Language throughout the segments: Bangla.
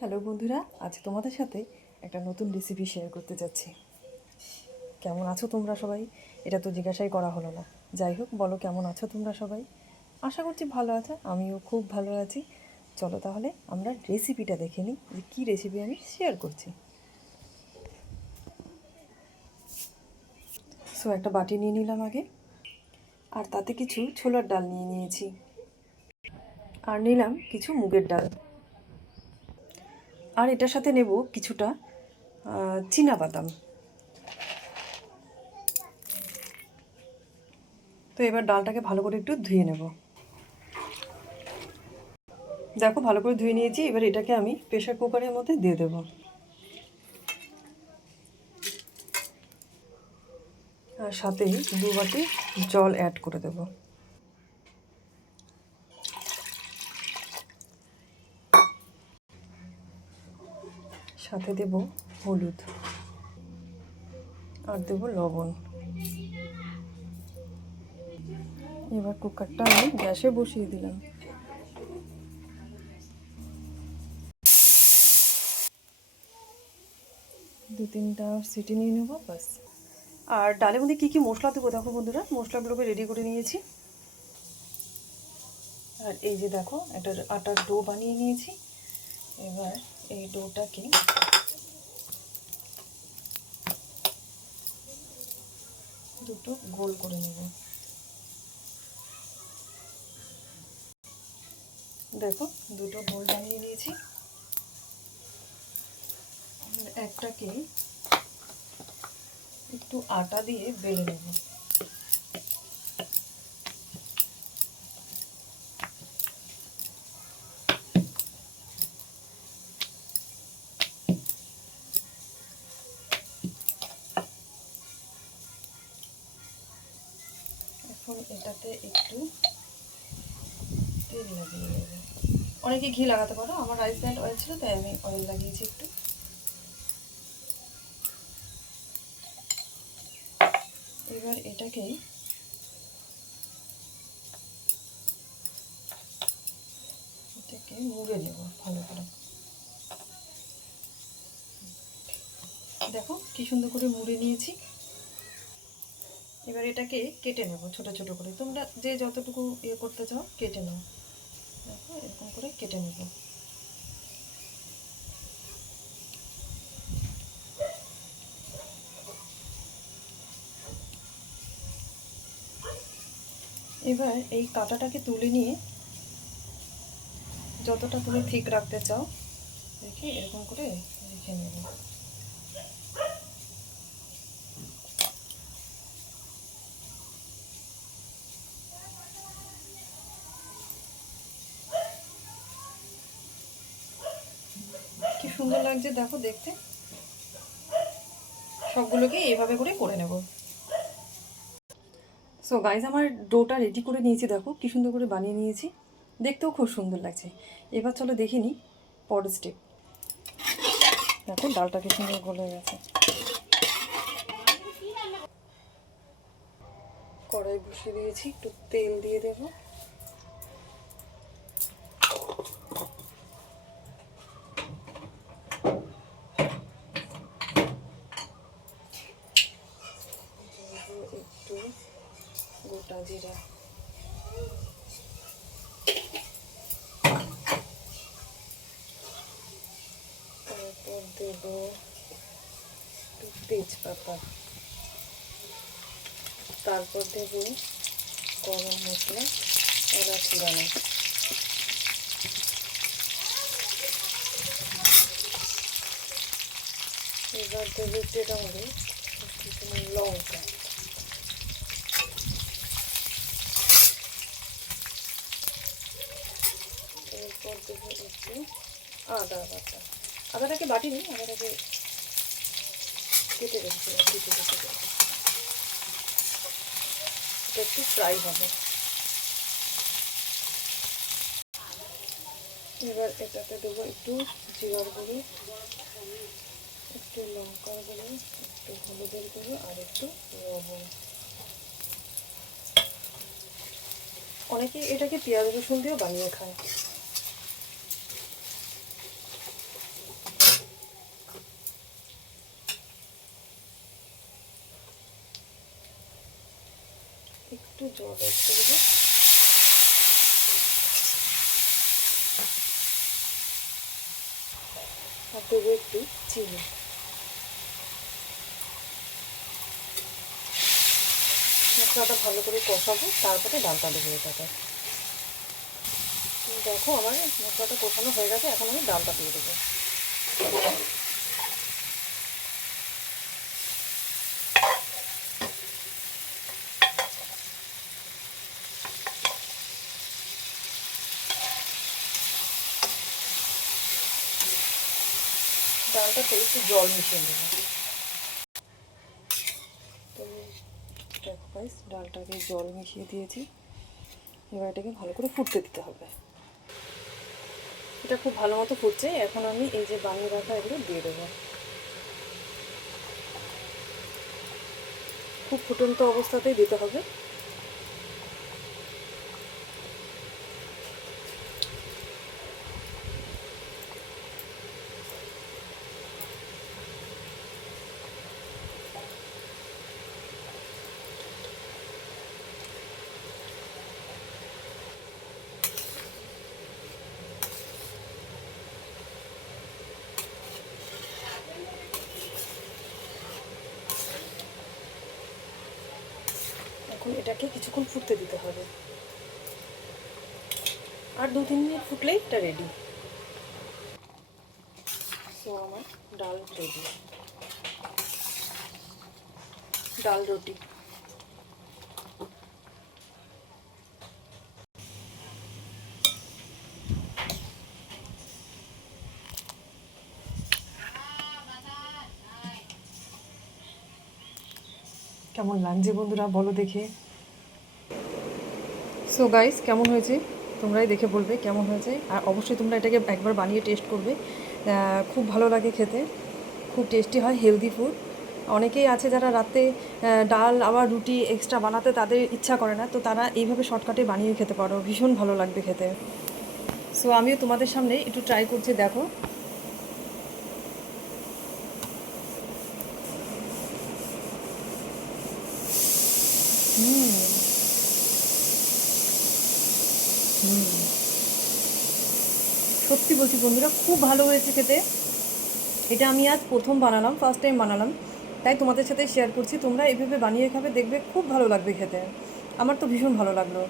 হ্যালো বন্ধুরা, আজ তোমাদের সাথে একটা নতুন রেসিপি শেয়ার করতে যাচ্ছি। কেমন আছো তোমরা সবাই? এটা তো জিজ্ঞাসাই করা হলো না। যাই হোক, বলো কেমন আছো তোমরা সবাই? আশা করছি ভালো আছো, আমিও খুব ভালো আছি। চলো তাহলে আমরা রেসিপিটা দেখে নিই যে কী রেসিপি আমি শেয়ার করছি। সো একটা বাটি নিয়ে নিলাম আগে, আর তাতে কিছু ছোলার ডাল নিয়ে নিয়েছি, আর নিলাম কিছু মুগের ডাল, আর এটার সাথে নেব কিছুটা চীনা বাদাম। তো এবার ডালটাকে ভালো করে একটু ধুয়ে নেব। দেখো ভালো করে ধুয়ে নিয়েছি। এবার এটাকে আমি প্রেশার কুকারের মধ্যে দিয়ে দেবো, আর সাথে 2 বাটি জল অ্যাড করে দেব। সাথে দেব হলুদ, আর দেব লবণ। এবার কুকারটা আমি গ্যাসে বসিয়ে দিলাম। দু তিনটা সিটি নিয়ে নেব, বাস। আর ডালের মধ্যে কী কী মশলা দেবো দেখো বন্ধুরা, মশলাগুলোকে রেডি করে নিয়েছি। আর এই যে দেখো, একটা আটার ডো বানিয়ে নিয়েছি। এবার এই ডোটাকে দুটো গোল করে নেব। দেখো দুটো গোল বানিয়ে নিয়েছি। একটাকে একটু আটা দিয়ে বেলে নেব। এখন এটাতে একটু তেল লাগিয়ে নেব। অনেকে ঘি লাগাতে পারো, আমার রাইস ব্র্যান্ড অয়েল ছিল তাই আমি অয়েল লাগিয়েছি একটু। এবার এটাকে মুড়ে নেব ভালো করে। দেখো কি সুন্দর করে মুড়ে নিয়েছি। এবার এটাকে কেটে নেব ছোট ছোট করে, তোমরা যে যতটুকু করতে চাও কেটে নাও। দেখো এরকম করে কেটে নেব। এবার এই কাঁটাটাকে তুলে নিয়ে যতটা তুমি ঠিক রাখতে চাও দেখে এরকম করে রেখে নেব। কি সুন্দর লাগছে দেখো দেখতে। সবগুলোকে এভাবে করে নেব। সো গাইজ, আমার ডোটা রেডি করে নিয়েছি। দেখো কি সুন্দর করে বানিয়ে নিয়েছি, দেখতেও খুব সুন্দর লাগছে। এবার চলো দেখে নিই পরের স্টেপ। দেখো ডালটা কি সুন্দর গলে গেছে। কড়াই বসিয়ে দিয়েছি, একটু তেল দিয়ে দেব। একটু গোটা জিরা, তারপর দেব একটু তেজপাতা, তারপর দেব গরম মশলা, এলাচ দানা, এবার দেব তেরাঙ্গে লঙ্কা, এরপর দেব একটু আদা বাটা। আদাটাকে বাটিনি, আদাটাকে কেটে রেখেছিলাম, কেটে রেখেছিলাম। এটা একটু ফ্রাই হবে। এবার এটাতে দেবো একটু জিরার গুঁড়ো, একটু লঙ্কার গুঁড়ো, একটু হলুদের গুঁড়ো, আর একটু লবণ। অনেকে এটাকে পেঁয়াজ রসুন দিয়েও বানিয়ে খায়। জল অ্যাড করে দেবো। আর দেবো একটু চিনি। মশলাটা ভালো করে কষাবো, তারপরে ডালটা দেবো এটাতে। দেখো আমার মশলাটা কষানো হয়ে গেছে, এখন আমি ডালটা দিয়ে দেবো। ডালটাতে একটু জল মিশিয়ে দেবো। তো দেখো গাইস, ডালটাকে জল মিশিয়ে দিয়েছি। এবার এটাকে ভালো করে ফুটতে দিতে হবে। এটা খুব ভালো মতো ফুটছে। এখন আমি এই যে বানিয়ে রাখা এগুলো দিয়ে দেবো। খুব ফুটন্ত অবস্থাতেই দিতে হবে। এখন এটাকে কিছুক্ষণ ফুটতে দিতে হবে। আর 2-3 মিনিট ফুটলেই এটা রেডি। সো আমার ডাল রেডি। ডাল রুটি। কেমন লাগছে বন্ধুরা বলো দেখে। সো গাইস, কেমন হয়েছে তোমরাই দেখে বলবে কেমন হয়েছে। আর অবশ্যই তোমরা এটাকে একবার বানিয়ে টেস্ট করবে। খুব ভালো লাগে খেতে, খুব টেস্টি হয়, হেলদি ফুড। অনেকেই আছে যারা রাতে ডাল আবার রুটি এক্সট্রা বানাতে তাদের ইচ্ছা করে না, তো তারা এইভাবে শর্টকাটে বানিয়ে খেতে পারো, ভীষণ ভালো লাগবে খেতে। সো আমিও তোমাদের সামনে একটু ট্রাই করছি, দেখো। হুম হুম সত্যি বলছি বন্ধুরা, খুব ভালো হয়েছে খেতে। এটা আমি আজ প্রথম বানালাম, ফার্স্ট টাইম বানালাম, তাই তোমাদের সাথে শেয়ার করছি। তোমরা এভাবে বানিয়ে খাবে, দেখবে খুব ভালো লাগবে খেতে। আমার তো ভীষণ ভালো লাগলো।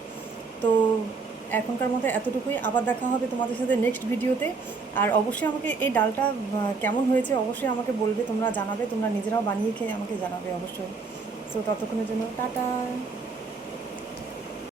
তো এখনকার মতো এতটুকুই। আবার দেখা হবে তোমাদের সাথে নেক্সট ভিডিওতে। আর অবশ্যই আমাকে এই ডালটা কেমন হয়েছে অবশ্যই আমাকে বলবে, তোমরা জানাবে, তোমরা নিজেরাও বানিয়ে খেয়ে আমাকে জানাবে অবশ্যই। সো ততক্ষণের জন্য টাটা।